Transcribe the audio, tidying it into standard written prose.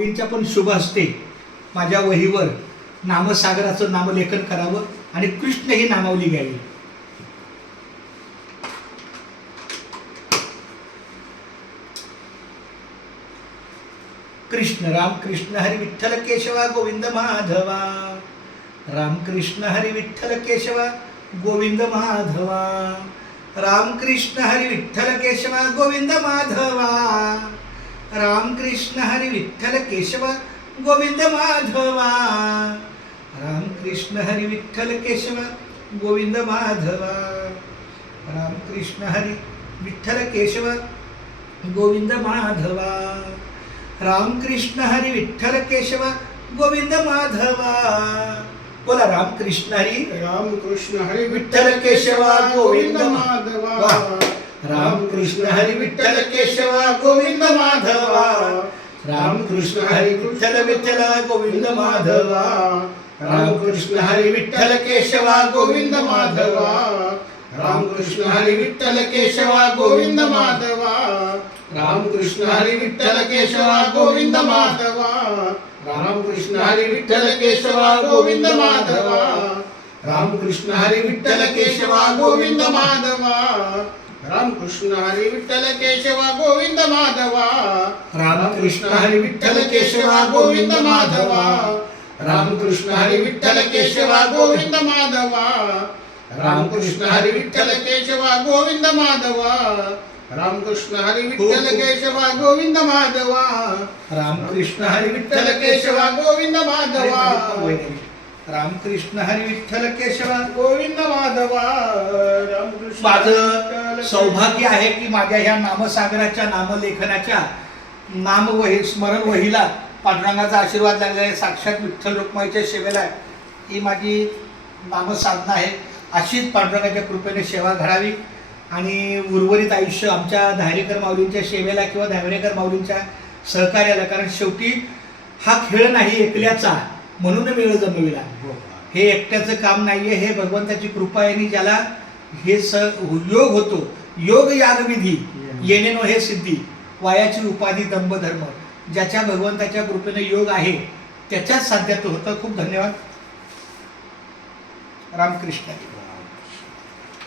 मुलींच्या पण शुभ हस्ते माझ्या वहीवर नामसागराचं नामलेखन करावं आणि कृष्ण ही नामावली घ्यावी. कृष्ण राम कृष्ण हरी विठ्ठल केशवा गोविंद माधवा. राम कृष्ण हरी विठ्ठल केशवा गोविंद माधवा. राम कृष्ण हरी विठ्ठल केशवा गोविंद माधवा. राम कृष्ण हरी विठ्ठल केशवा गोविंद माधवा. राम कृष्ण हरी विठ्ठल केशवा गोविंद माधवा. राम कृष्ण हरी विठ्ठल केशवा गोविंद माधवा. राम कृष्ण हरी विठ्ठल केशवा गोविंद माधवा. बोला राम कृष्ण हरी विठ्ठल केशवा गोविंद माधवा. राम कृष्ण हरी विठ्ठल केशवा गोविंद माधवा. राम कृष्ण हरी विठ्ठल विठ्ठल गोविंद माधवा. राम कृष्ण हरी विठ्ठल केशवा गोविंद माधवा. राम कृष्ण हरी विठ्ठल केशवा गोविंद माधवा. राम कृष्ण हरी विठ्ठल केशवा गोविंद माधवा. राम कृष्ण हरी विठ्ठल केशवा गोविंद माधवा. राम कृष्ण हरी विठ्ठल केशवा गोविंद माधवा. राम कृष्ण हरी विठ्ठल केशवा गोविंद माधवा. राम कृष्ण हरी विठ्ठल केशवा गोविंद माधवा. राम कृष्ण हरी विठ्ठल केशवा गोविंद माधवा. राम कृष्ण हरी विठ्ठल केशवा गोविंद माधवा. राम कृष्ण हरी विठ्ठल केशवा गोविंद माधवा. राम कृष्ण हरी विठ्ठल केशवा गोविंद माधवा. राम कृष्ण हरी विठ्ठल केशवा गोविंद माधवा. माझं सौभाग्य आहे की माझ्या ह्या नामसागराच्या नामलेखनाच्या नामवही स्मरण वहीला पांडुरंगाचा आशीर्वाद लागलेला आहे. साक्षात विठ्ठल रुक्माईच्या सेवेला ही माझी नामसाधना आहे. अशीच पांडुरंगाच्या कृपेने सेवा घडावी आणि उर्वरित आयुष्य आमच्या धायरेकर माऊलींच्या सेवेला किंवा धायरेकर माऊलींच्या सहकार्याला. कारण शेवटी हा खेळ नाही एकल्याचा, म्हणून मेळ जमविला. हे एकट्याचं काम नाहीये, हे भगवंताची कृपा आहे. ज्याला हे योग होतो, योग यागविधी येणेनो हे सिद्धी, वायाची उपाधी दंभ धर्म. ज्याच्या भगवंताच्या कृपेने योग आहे त्याच्याच साध्यात होतं. खूप धन्यवाद. रामकृष्ण.